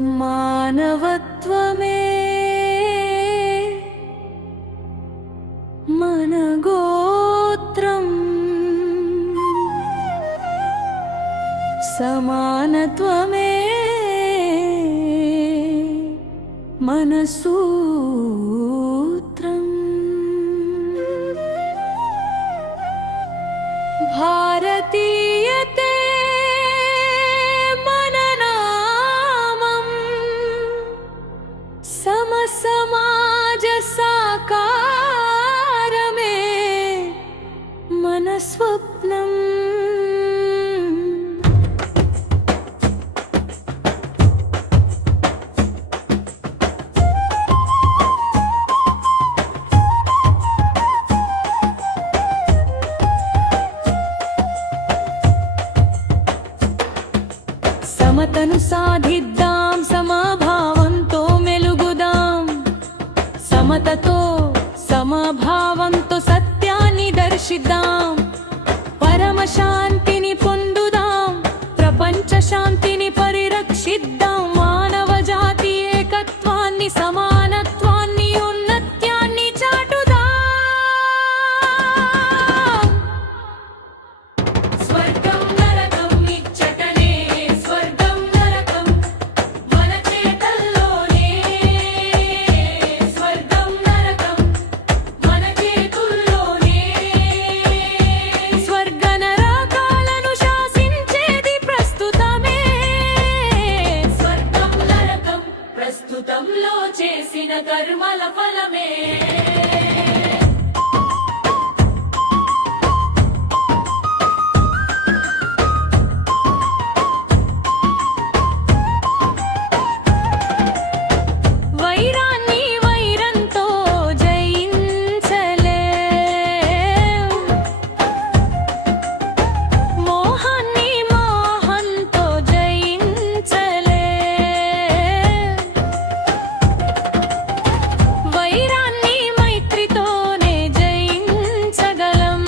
మానవత్వమే మన గోత్రం, సమానత్వమే మన సూత్రం. భారతీయతే మన నామం, సమసమాజ సాకారమే మన స్వప్నం. సమతను సాధిద్దాం, సమభావంతో మెలుగుదాం. సమతతో సమభావంతో సత్యాన్ని దర్శిద్దాం. పరమ శాంతిని పొందుదాం, ప్రపంచ శాంతిని పరిరక్షిద్దాం. మానవ జాతి ఏకత్వాన్ని, సమానత్వాన్ని, ఉన్నత్యాన్ని చాటుదాం. స్వర్గం నరకం ఇచ్చటనే, స్వర్గం నరకం మన చేతల్లోనే. స్వర్గం నరకం మన చేతుల్లోనే. స్వర్గ నరకాలను శాసించేది ప్రస్తుతమే. స్వర్గం నరకం ప్రస్తుతంలో చేసిన కర్మల ఫలమే. వైరాన్ని వైరంతో జయించలేం, మోహాన్ని మోహంతో జయించలేం. వైరాన్ని మైత్రితోనే జయించగలం,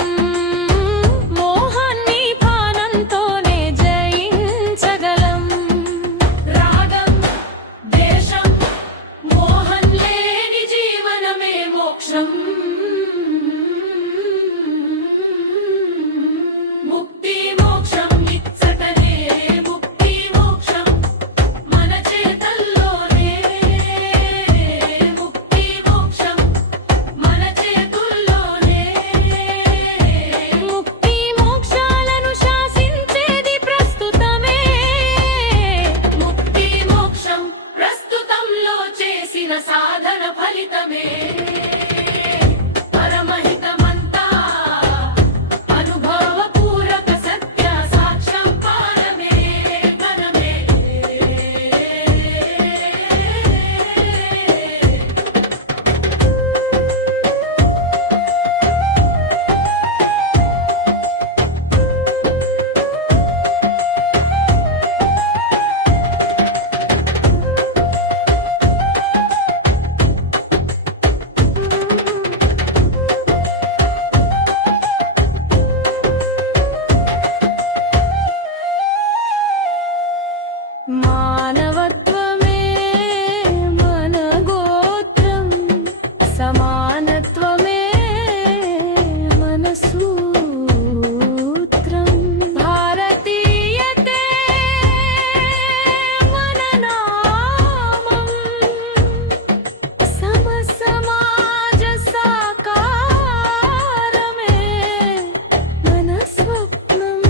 మోహాన్ని పానంతోనే జయించగలం. రాగం దేశం మోహం లేని జీవనమే మోక్షం. ముక్తి మోక్షం ఇచ్చటనే, ముక్తి మోక్షం మన చేతల్లోనే. ముక్తి మోక్షం మన చేతుల్లోనే. ముక్తి మోక్షాలను శాసించేది ప్రస్తుతమే. ముక్తి మోక్షం ప్రస్తుతంలో చేసిన సాధన ఫలితమే. పరమహితమంతా అనుభవపూరక సత్య సాక్ష్యం పారమే మనమే. మానవత్వమే మన గోత్రం, సమానత్వమే మన సూత్రం. భారతీయతే మన నామం, సమసమాజ సాకారమే మన స్వప్నం.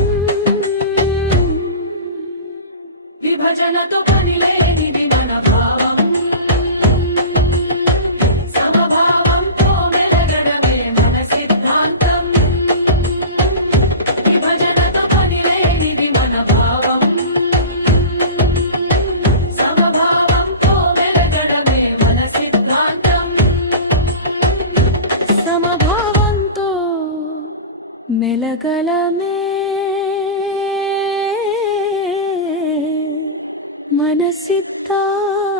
విభజనతో పని లేనిది మన భావం, సమభావంతో మెలగడమే మన సిద్ధాంతం. విభజనతో పని లేనిది మన భావం, సమభావంతో మెలగడమే మన సిద్ధాంతం. సమభావంతో మెలగలమే మన సిద్ధాంతం.